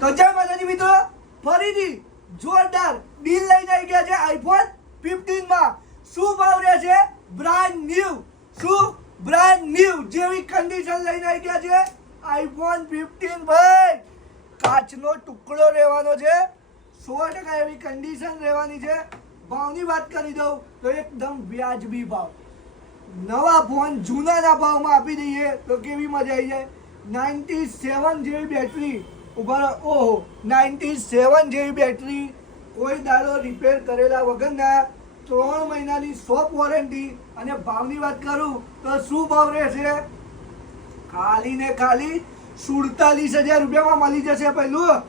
તો જય માતાજી મિત્રો, ફરીથી જોરદાર ડીલ લઈને આવી ગયા છે આઈફોન 15 માં. શું ભાવ રહે છે? Brand new. શું બ્રાન્ડ ન્યુ જેવી કન્ડિશન લઈને આવી ગયા છે આઈફોન 15. ભાઈ કાચનો ટુકડો રહેવાનો છે, 100% એવી કન્ડિશન રહેવાની છે. ભાવની વાત કરી દઉં તો એકદમ વ્યાજબી ભાવ. નવા ફોન જૂનાના ભાવમાં આપી દઈએ તો કેવી મજા આવી જાય. 97 જેવી બેટરી ઉભા, ઓહો 97 જેવી બેટરી, કોઈ દાડો રિપેર કરેલા વગરના, 3 મહિનાની શોપ વોરંટી. અને ભાવની વાત કરું તો શું ભાવ રહેશે? ખાલી ને ખાલી 47,000 રૂપિયામાં મળી જશે. પહેલું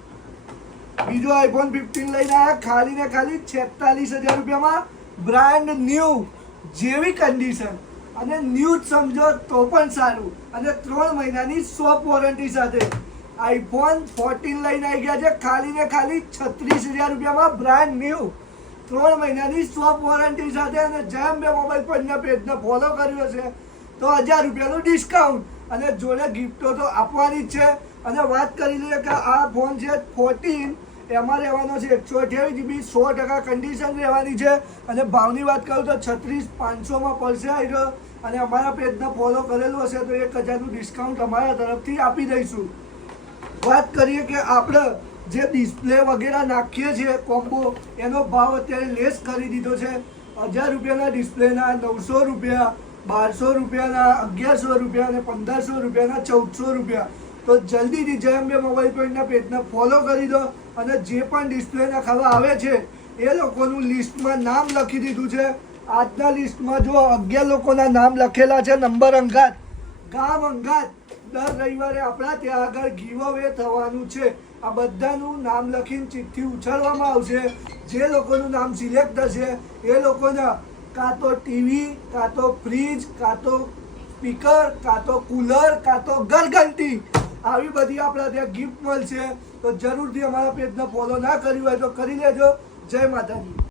બીજો આઈફોન 15 લઈને આવ્યા ખાલી ને ખાલી 46,000 રૂપિયામાં, બ્રાન્ડ ન્યુ જેવી કન્ડિશન. અને ન્યૂ જ સમજો તો પણ સારું. અને 3 મહિનાની શોપ વોરંટી સાથે આઈફોન 14 લઈને આવી ગયા છે ખાલી ને ખાલી 36,000 રૂપિયામાં, બ્રાન્ડ ન્યુ, 3 મહિનાની શોપ વોરંટી સાથે. અને જેમ બે મોબાઈલ પરના પેજને ફોલો કર્યો છે તો 1000 રૂપિયાનું ડિસ્કાઉન્ટ અને જોડે ગિફ્ટો તો આપવાની જ છે. અને વાત કરી લઈએ કે આ ફોન છે 14, એમાં રહેવાનો છે 128 GB, 100% કન્ડિશન રહેવાની છે. અને ભાવની વાત કરું તો 36,500માં પડશે આવ્યો. અને અમારા પેજને ફોલો કરેલું હશે તો 1000નું ડિસ્કાઉન્ટ અમારા તરફથી આપી દઈશું. વાત કરીએ કે આપણે જે ડિસ્પ્લે વગેરે નાખીએ છીએ કોમ્બો, એનો ભાવ અત્યારે લેસ કરી દીધો છે. 1000 રૂપિયાના ડિસ્પ્લેના 900 રૂપિયા, 1200 રૂપિયાના 1100 રૂપિયા અને 1500 રૂપિયાના 1400 રૂપિયા. તો જલ્દીથી જેમ બે મોબાઈલ પોઈન્ટના પેજને ફોલો કરી દો. અને જે પણ ડિસ્પ્લે નખાવા આવે છે એ લોકોનું લિસ્ટમાં નામ લખી દીધું છે. આજના લિસ્ટમાં જો 11 લોકોના નામ લખેલા છે, નંબર અંગાત, ગામ અંગાત. દર રવિવારે આપણા ત્યાં આગળ ગીવ અવે થવાનું છે. આ બધાનું નામ લખીને ચિઠ્ઠી ઉછાળવામાં આવશે. જે લોકોનું નામ સિલેક્ટ થશે એ લોકોને કાં તો ટીવી, કાં તો ફ્રીજ, કાં તો સ્પીકર, કાં તો કુલર, કાં તો ઘરઘંટી, આવી બધી આપણા ત્યાં ગિફ્ટ મળશે. તો જરૂરથી અમારા પેજને ફોલો ના કર્યું હોય તો કરી લેજો. જય માતાજી.